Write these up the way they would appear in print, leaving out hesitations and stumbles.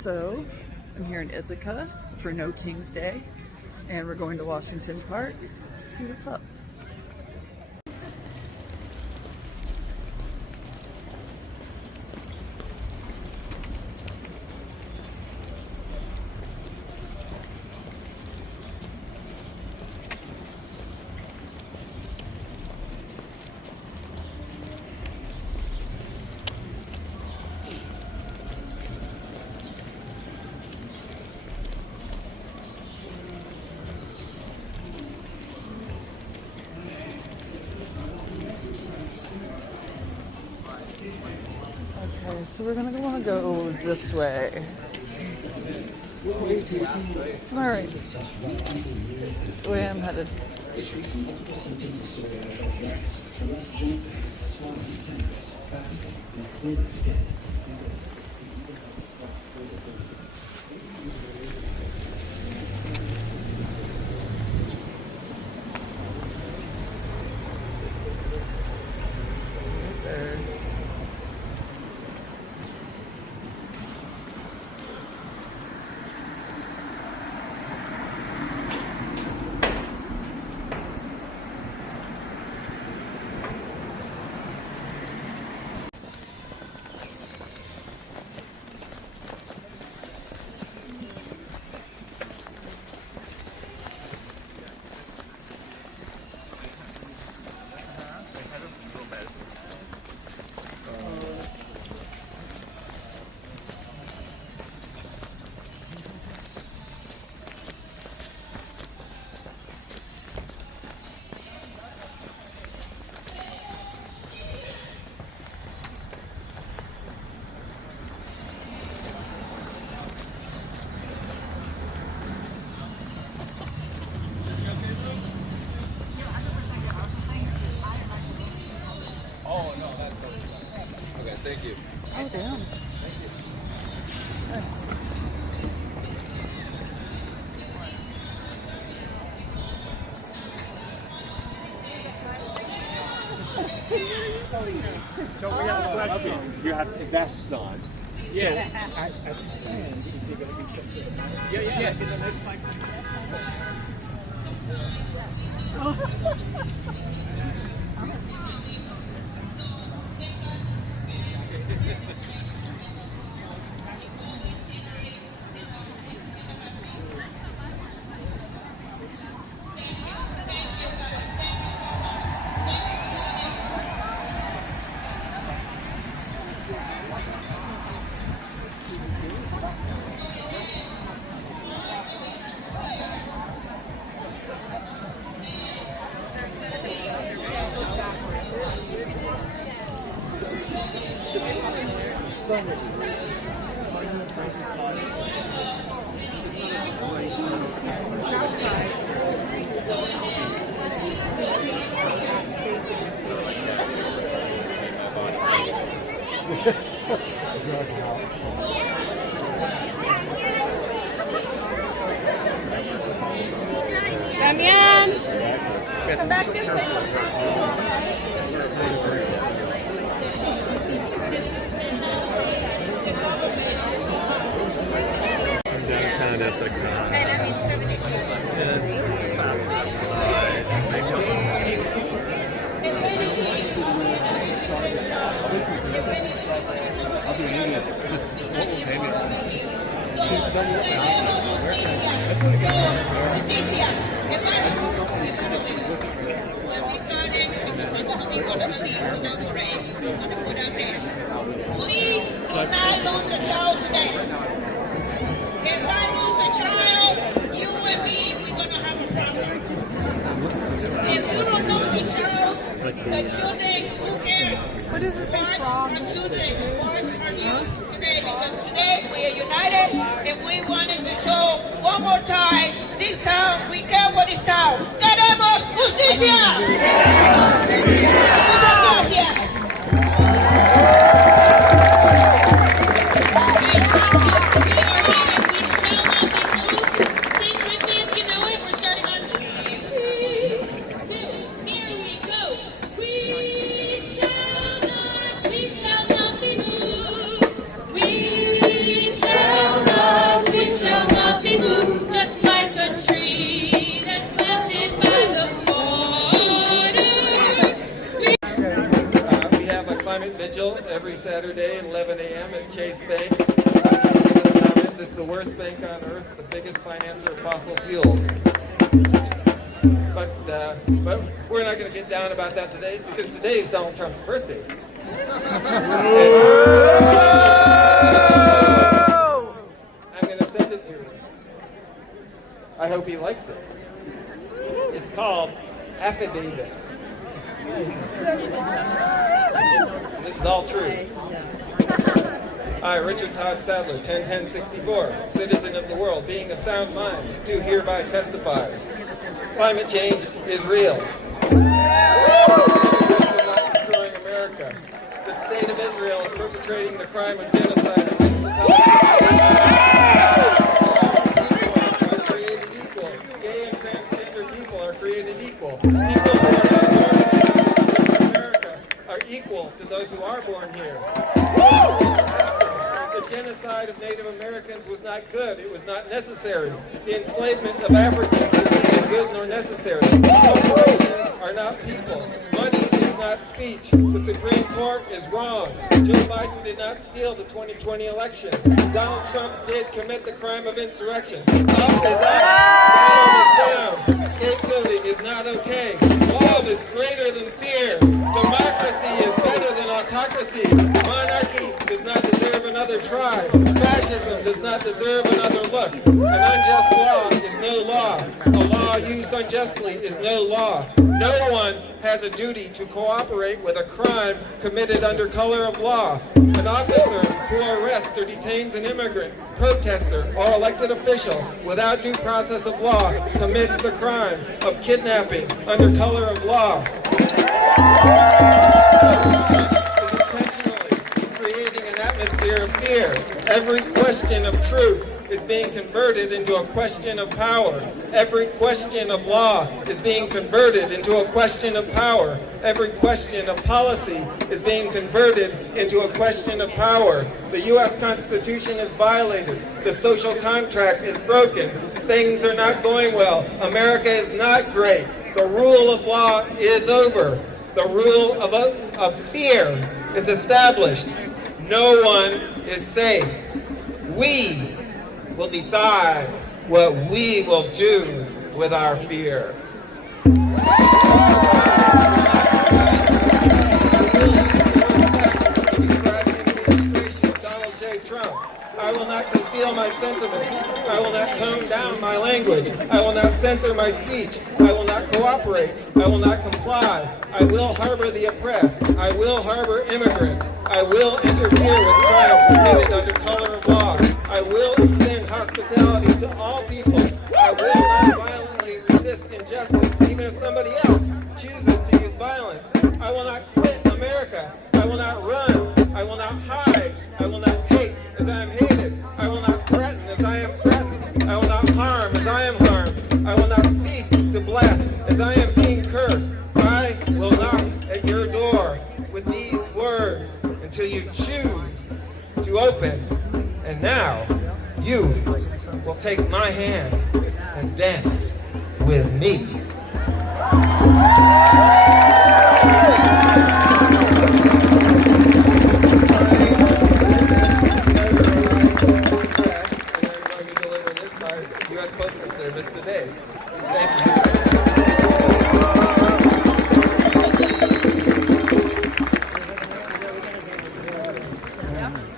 So, I'm here in Ithaca for No King's Day, and we're going to Washington Park to see what's up. Okay, so we're gonna want to go this way. To my right. The way I'm headed. Right there. Okay, thank you. Oh, damn. Nice. So we have a question. You have vests on. Yeah. So at the end, is it going to be Yes. Damian, come back this way. From downtown Ithaca. And I mean 77. Please do not lose a child today. If I lose a child, you and me, we're going to have a problem. If you don't know the child, the children, who cares? What is it? Watch our children, watch our youth today, because today we are united and we wanted to show one more time, this town, we care for this town. ¡Queremos justicia! Muchas gracias. We shall not bank. It's the worst bank on earth, the biggest financer of fossil fuels. But we're not going to get down about that today because today is Donald Trump's birthday. I'm going to send it to him. I hope he likes it. It's called Affidavit. This is all true. I, Richard Todd Sadler, 10-10-64, citizen of the world, being of sound mind, do hereby testify. Climate change is real. It's not destroying America. The state of Israel is perpetrating the crime of genocide against the Palestinians. People are created equal. Gay and transgender people are created equal. People who are not born in America are equal to those who are born here. The genocide of Native Americans was not good. It was not necessary. The enslavement of Africans was neither good nor necessary. Corporations are not people. Money is not speech. The Supreme Court is wrong. Joe Biden did not steal the 2020 election. Donald Trump did commit the crime of insurrection. Up is up. Down is down. Scapegoating is not okay. Love is greater than fear. Democracy is better than autocracy. Monarchy does not deserve another try. Fascism does not deserve another look. An unjust law is no law. A law used unjustly is no law. No one has a duty to cooperate with a crime committed under color of law. An officer who arrests or detains an immigrant, protester, or elected official without due process of law commits the crime of kidnapping under color of law. Intentionally creating an atmosphere of fear. Every question of truth is being converted into a question of power. Every question of law is being converted into a question of power. Every question of policy is being converted into a question of power. The U.S. Constitution is violated. The social contract is broken. Things are not going well. America is not great. The rule of law is over. The rule of fear is established. No one is safe. We will decide what we will do with our fear. I will not conceal my sentiments. I will not tone down my language. I will not censor my speech. I will not cooperate. I will not comply. I will harbor the oppressed. I will harbor immigrants. I will interfere with crimes committed under color of law. I will extend hospitality to all people. I will not violently resist injustice, even if somebody else chooses to use violence. I will not quit America. I will not run. I will not hide. I will not hate as I am hated. I will not threaten as I am threatened. I will not harm as I am harmed. I will not cease to bless as I am being cursed. I will knock at your door with these words until you choose to open. And now, you will take my hand and dance with me. U.S. Postal Service today. Thank you.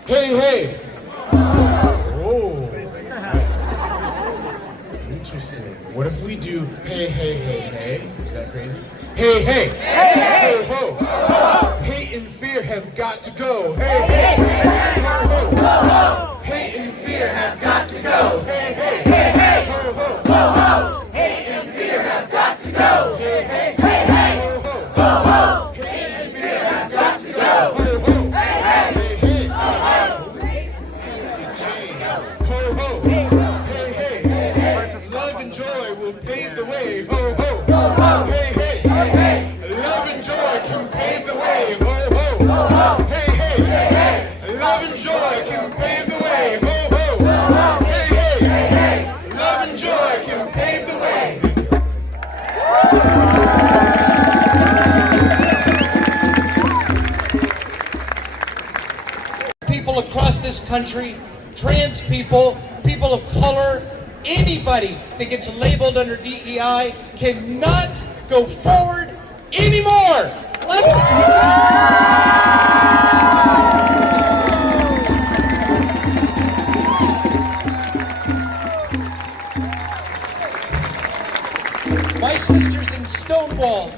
Hey, hey! Oh, interesting. What if we do hey, hey, hey, hey? Is that crazy? Hey, hey! Hey, ho, ho! Hate and fear have got to go. Hey, hey! Ho, ho! Hate and fear have got to go. Hey, hey! Ho, ho! Hate and fear have got to go. Hey, hey! Ho, ho! Hate and fear have got to go. Ho, ho! Love and joy will pave the way. Ho, ho. Hey, hey. Love and joy can pave the way. Ho, ho. Hey, hey. Love and joy can pave the way. Ho, ho. Hey, hey. Love and joy can pave the way. People across this country country, trans people, people of color, anybody that gets labeled under DEI cannot go forward anymore. My sisters in Stonewall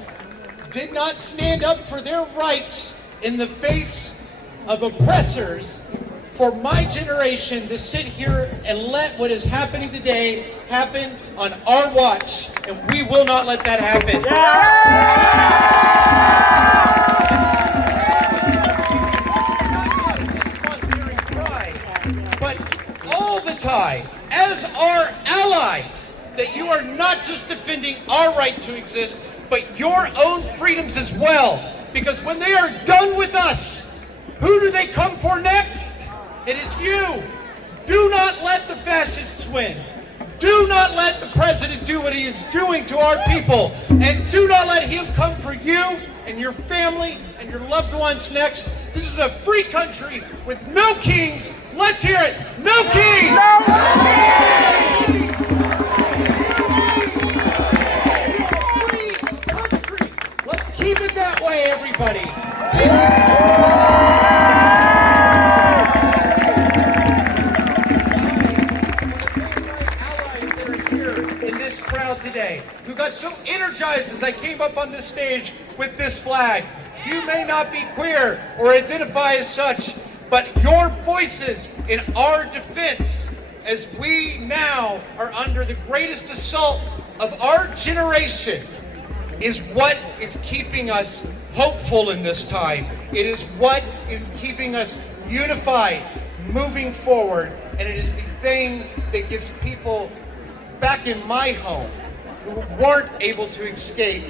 did not stand up for their rights in the face of oppressors for my generation to sit here and let what is happening today happen on our watch, and we will not let that happen. But all the time, as our allies, that you are not just defending our right to exist, but your own freedoms as well. Because when they are done with us, who do they come for next? It is you. Do not let the fascists win. Do not let the president do what he is doing to our people. And do not let him come for you and your family and your loved ones next. This is a free country with no kings. Let's hear it. No kings! No kings! Free country. Let's keep it that way, everybody. Thank you. Today, who got so energized as I came up on this stage with this flag. You may not be queer or identify as such, but your voices in our defense, as we now are under the greatest assault of our generation, is what is keeping us hopeful in this time. It is what is keeping us unified, moving forward, and it is the thing that gives people back in my home who weren't able to escape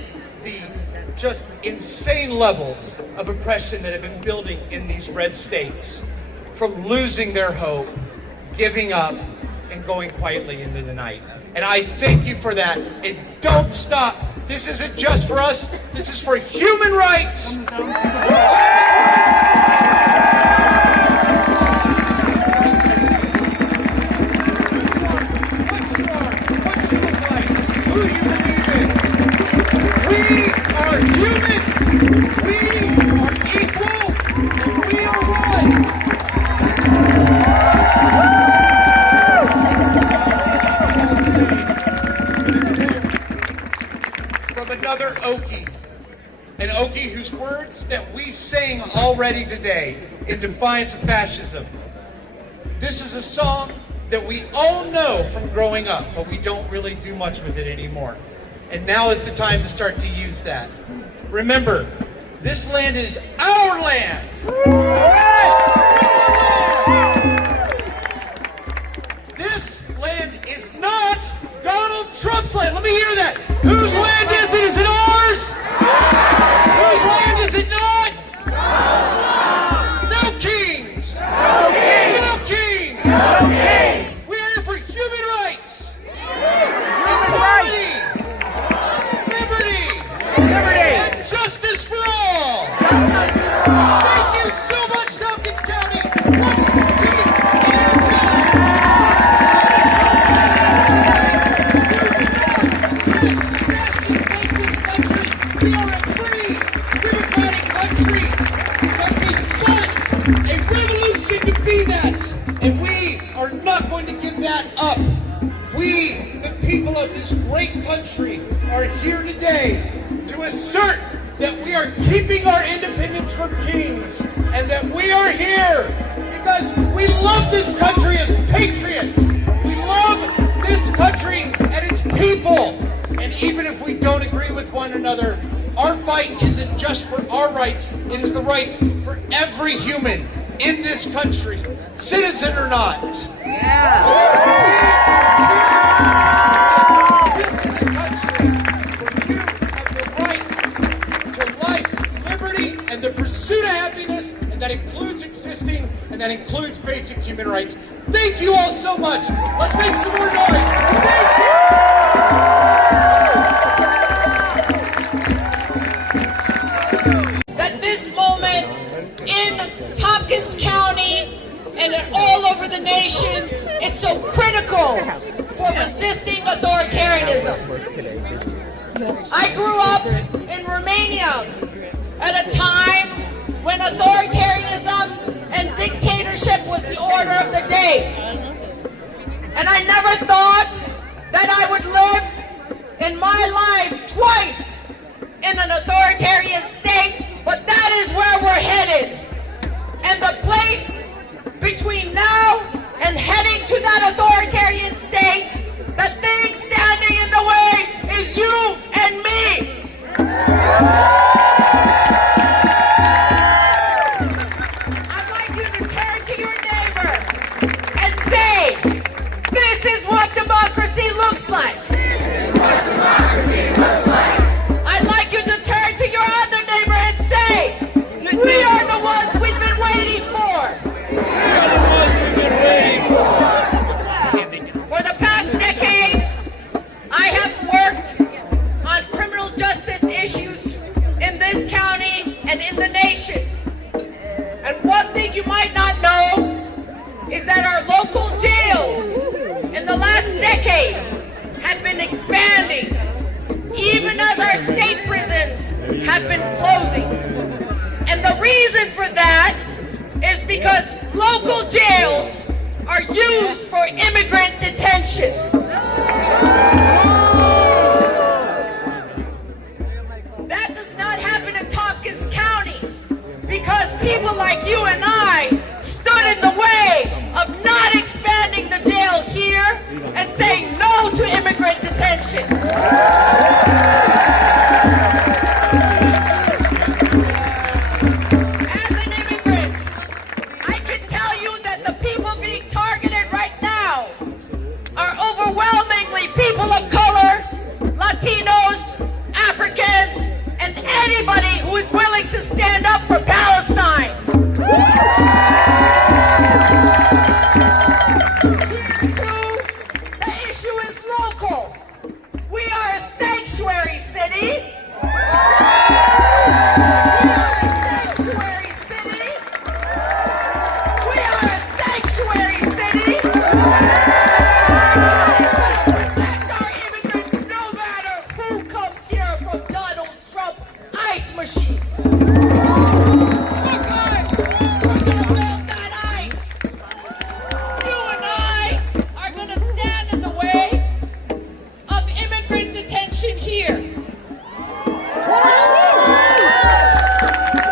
the just insane levels of oppression that have been building in these red states from losing their hope, giving up, and going quietly into the night. And I thank you for that. And don't stop. This isn't just for us. This is for human rights. Another Okie, an Okie whose words that we sing already today in defiance of fascism. This is a song that we all know from growing up, but we don't really do much with it anymore. And now is the time to start to use that. Remember, this land is our land. This land is not Donald Trump's land. Let me hear that. Whose land is it? Is it ours? Whose land is it not? No kings! No kings! No kings! No kings! We are here for human rights! Equality! Liberty! And justice for all! Thank you so much, Tompkins County! Let's keep we are a free, democratic country because we want a revolution to be that. And we are not going to give that up. We, the people of this great country, are here today to assert that we are keeping our independence from kings and that we are here because we love this country as patriots. We love this country and its people. And even if we don't agree with one another, our fight isn't just for our rights, it is the rights for every human in this country, citizen or not. Yeah. This is a country where you have the right to life, liberty, and the pursuit of happiness, and that includes existing, and that includes basic human rights. Thank you all so much. Let's make some more noise. Thank you. In Tompkins County and in all information is so critical for resisting authoritarianism. I grew up in Romania at a time when authoritarianism and dictatorship was the order of the day. And I never thought that I would live in my life twice in an authoritarian state, but that is where we're headed. And the place between now and heading to that authoritarian state, the thing standing in the way is you and me. I'd like you to turn to your neighbor and say, this is what democracy looks like. I'd like you to turn to your other neighbor and say, we are the ones we've been waiting for. For the past decade, I have worked on criminal justice issues in this county and in the nation. And one thing you might not know is that our local jails in the last decade have been expanding, even as our state prisons have been closing. And the reason for that is because local jails are used for immigrant detention. That does not happen in Tompkins County because people like you and I stood in the way of not expanding the jail here and saying no to immigrant detention. As an immigrant, I can tell you that the people being targeted right now are overwhelmingly people of color, Latinos, Africans, and anybody who is willing to stand up for Palestine. Here too, the issue is local. We are a sanctuary city. Machine. We're gonna build that ice. You and I are gonna stand in the way of immigrant detention here.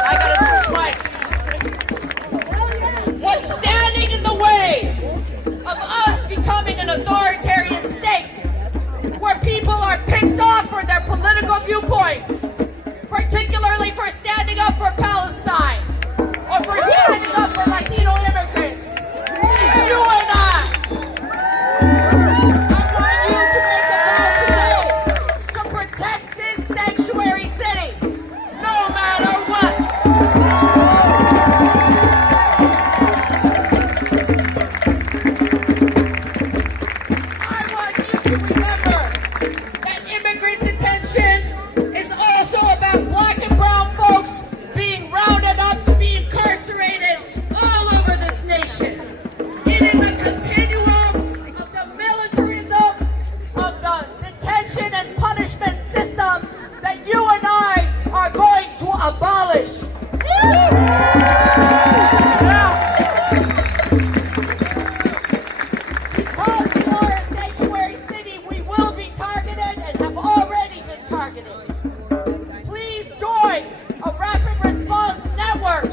I gotta switch mics. What's standing in the way of us becoming an authoritarian state where people are picked off for their political viewpoints, particularly for standing up for Palestine or for standing up for Latino immigrants, is you and I. I want you to make a vow today to protect this sanctuary city, no matter what. I want you to remember that immigrant detention is also about black and brown folks being rounded up to be incarcerated all over this nation. It is a continuum of the militarism of the detention and punishment system that you and I are going to abolish. Because we are a sanctuary city, we will be targeted and have already been targeted. Please join a rapid response network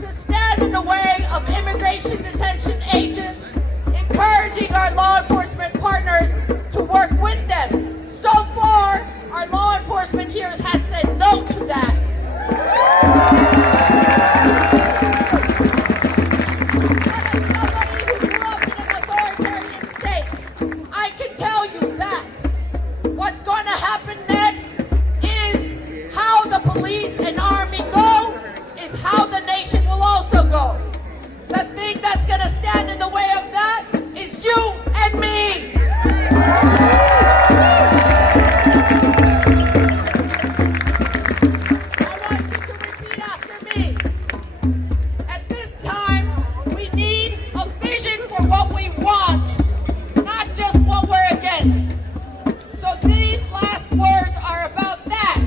to stand in the way of immigration detention agents, encouraging our law enforcement partners to work with them. So far, our law enforcement here has said no to that. But as somebody who grew up in an authoritarian state, I can tell you that what's going to happen next is how the police and army go, is how the nation will also go. The thing that's going to stand in the way of that is you and me. what we want, not just what we're against. So these last words are about that.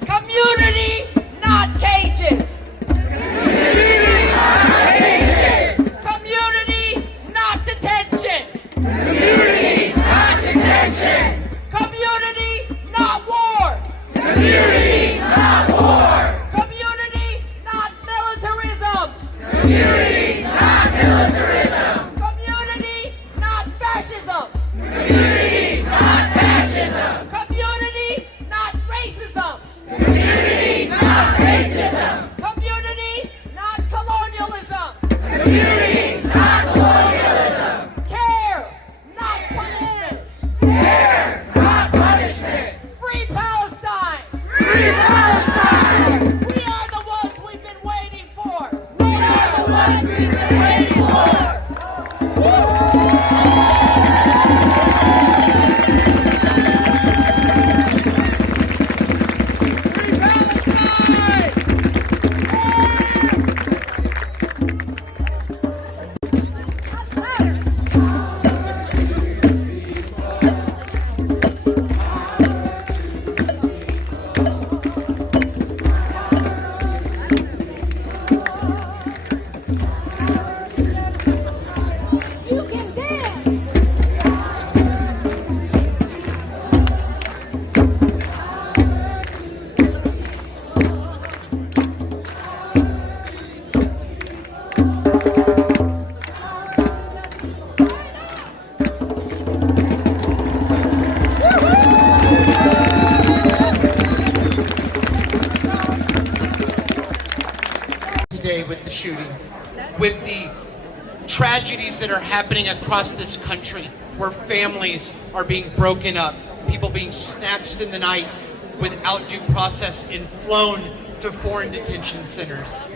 Community, not cages. Community, not cages. Community, not detention. Community, not detention. Community, not war. Community, not war. Community, not militarism. Community, not militarism. Community, not fascism. Community, not fascism. Community, not racism. Community, not racism. Community, not colonialism. Community, not colonialism. Care, not punishment. Care, not punishment. Free Palestine. Free Palestine. We are the ones we've been waiting for. We are the ones we've been waiting for. Free Palestine. You can dance. Today with the shooting, with the tragedies that are happening across this country, where families are being broken up, people being snatched in the night without due process and flown to foreign detention centers.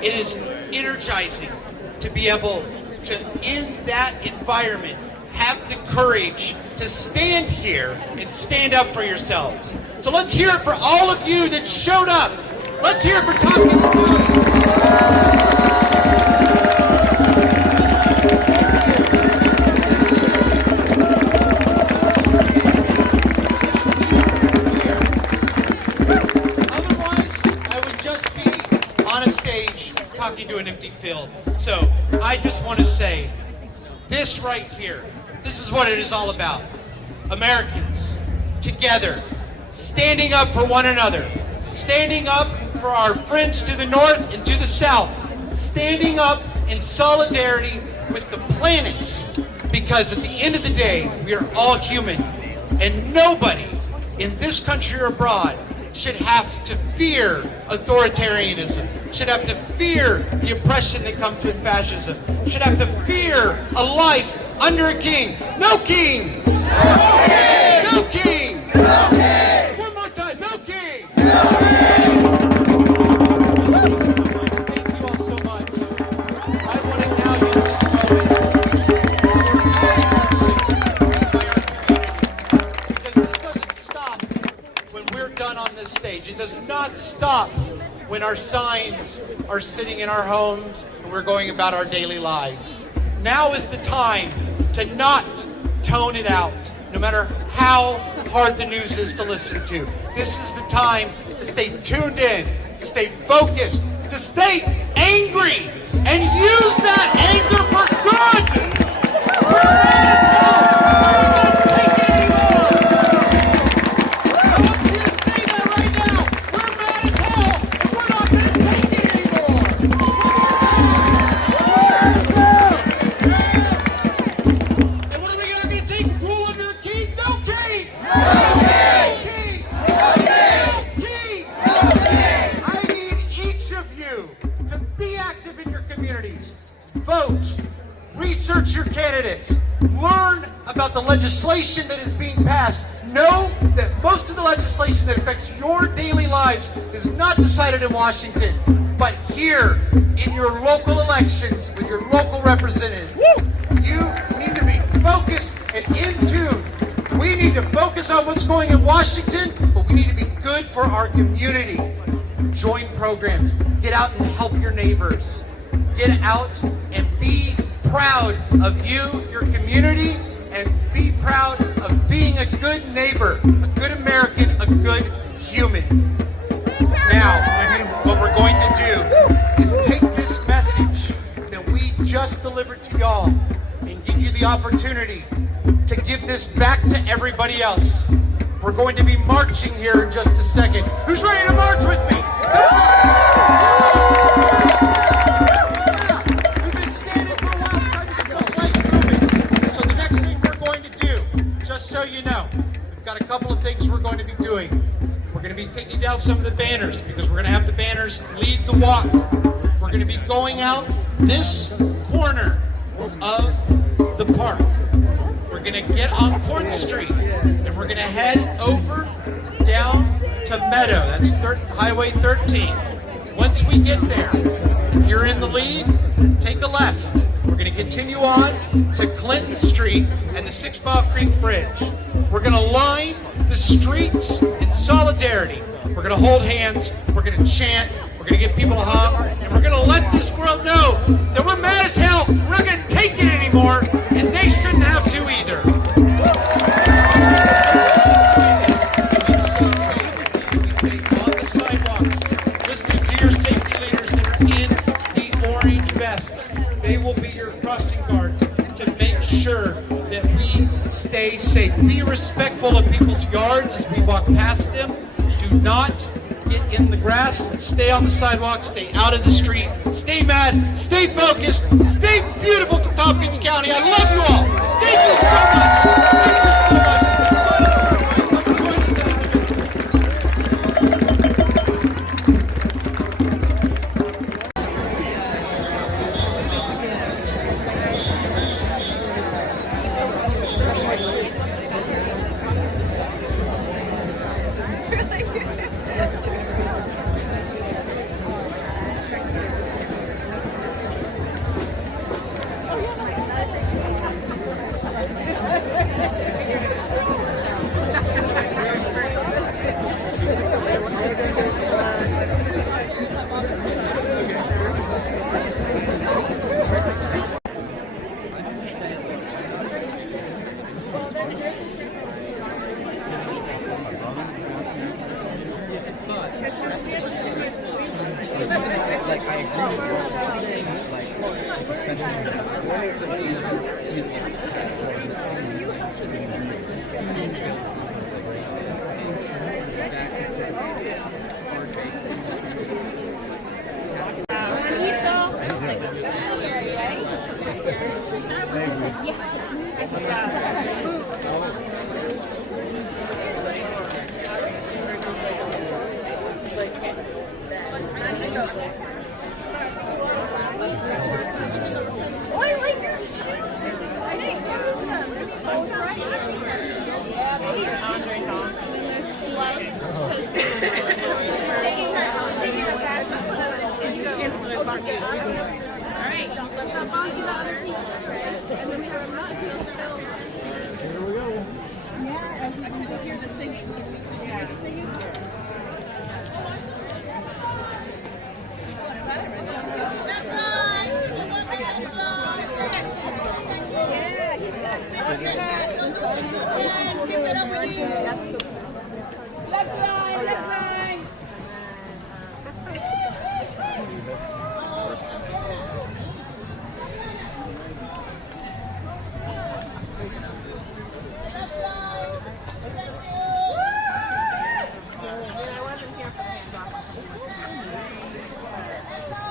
It is energizing to be able to, in that environment, have the courage to stand here and stand up for yourselves. So let's hear it for all of you that showed up. Let's hear it for Tom Gibbons. Otherwise, I would just be on a stage talking to an empty field. So I just want to say, this right here, this is what it is all about. Americans, together, standing up for one another, standing up for our friends to the north and to the south, standing up in solidarity with the planet, because at the end of the day, we are all human, and nobody in this country or abroad should have to fear authoritarianism, should have to fear the oppression that comes with fascism, should have to fear a life under a king. No kings! No king! No king! One more time, no king! No king! Thank you all so much. I want to now use this moment because this doesn't stop when we're done on this stage. It does not stop when our signs are sitting in our homes and we're going about our daily lives. Now is the time to not tone it out, no matter how hard the news is to listen to. This is the time to stay tuned in, to stay focused, to stay angry, and use that anger for good. We're mad as hell. We're not gonna take it anymore. I want you to say that right now. We're mad as hell, and we're not gonna take it anymore. And what are we not gonna take? Rule under a king? No king! No king! No king! No king! I need each of you to be active in your communities. Vote. Research your candidates. Learn about the legislation that is being passed. Know that most of the legislation that affects your daily lives is not decided in Washington, but here in your local elections with your local representatives. You need to be focused and in tune. We need to focus on what's going in Washington, but we need to be good for our community. Join programs. Get out and help your neighbors. Get out and be of you, your community, and be proud of being a good neighbor, a good American, a good human. Now, what we're going to do is take this message that we just delivered to y'all and give you the opportunity to give this back to everybody else. We're going to be marching here in just a second. Who's ready to march with me? We've been standing for a while trying to get those legs moving. So the next thing we're going to do, just so you know, we've got a couple of things we're going to be doing. We're going to be taking down some of the banners because we're going to have the banners lead the walk. We're going to be going out this corner of the park. We're going to get on Court Street and we're going to head over down to Meadow. That's Highway 13. Once we get there, if you're in the lead, take a left. We're going to continue on to Clinton Street and the 6 Mile Creek Bridge. We're going to line the streets in solidarity. We're going to hold hands. We're going to chant. We're going to get people to hug. And we're going to let this world know that we're mad as hell. We're not going to take it anymore. And they shouldn't have to either. We stay on the sidewalks. Listen to your safety leaders that are in the orange vests. They will be your crossing guards to make sure that we stay safe. Be respectful of people's yards as we walk past them. Do not get in the grass. Stay on the sidewalk. Stay out of the street. Stay mad. Stay focused. Stay beautiful, Tompkins County. I love you all. Thank you so much. Thank you so much. Join us in our fight. Come join us in Indivisible.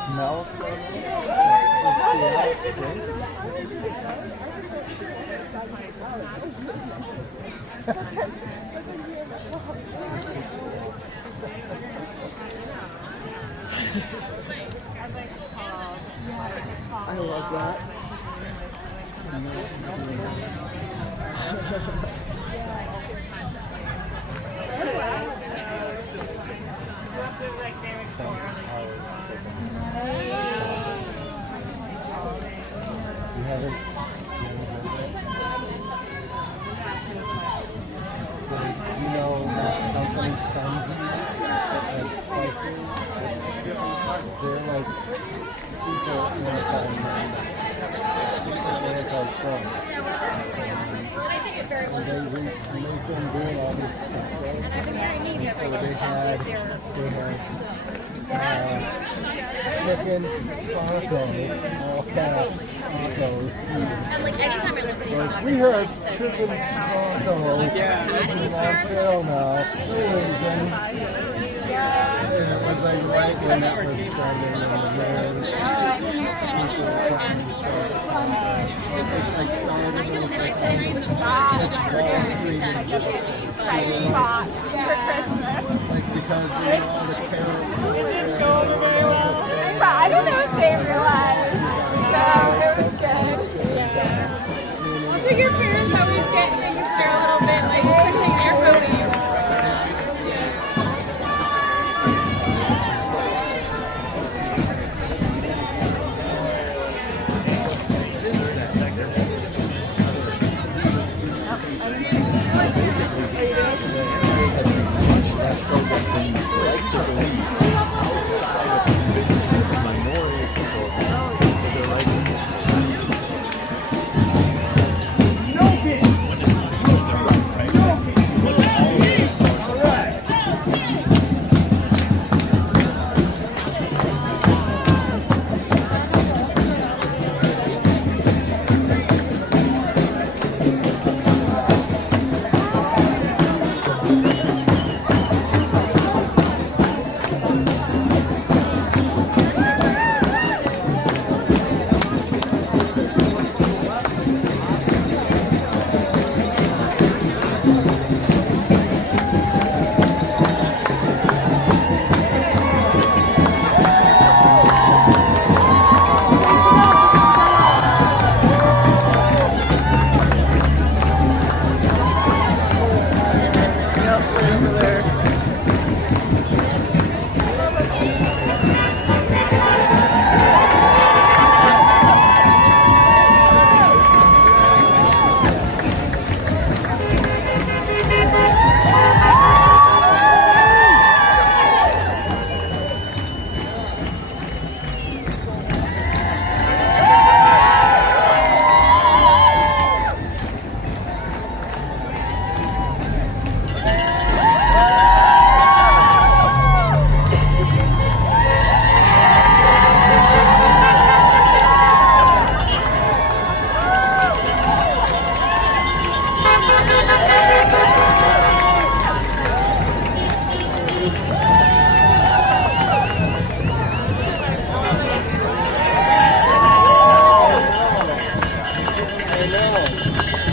Smells so I love that. You haven't. You know how many times and spices? They're like cheaper in a time. our son. They've been doing all this stuff. So they had chicken taco, all caps tacos. And like anytime I look at these, We had chicken taco. This is on sale now. And it was like right when that was trending in the news. It's like starting with Wall Street and for Christmas. like because of all the terror. It didn't go over very well. I don't know if they realized. So it was good. Yeah. So your parents always get things that are a little bit like pushing their beliefs. Less progressing right to believe outside of convictions, minority people, that they're like I know.